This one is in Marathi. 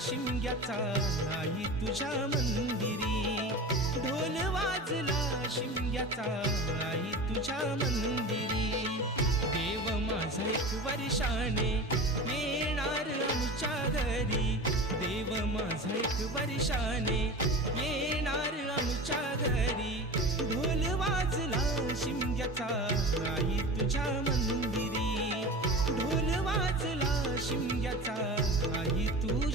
शिमग्याचा आई तुझ्या मंदिरी, ढोल वाजला शिमग्याचा आई तुझ्या मंदिरी. देव माझा एक वर्षाने येणार आमच्या घरी, देव माझा एक वर्षाने येणार आमच्या घरी. ढोल वाजला शिमग्याचा आई तुझ्या मंदिरी, ढोल वाजला शिमग्याचा आई तुझ्या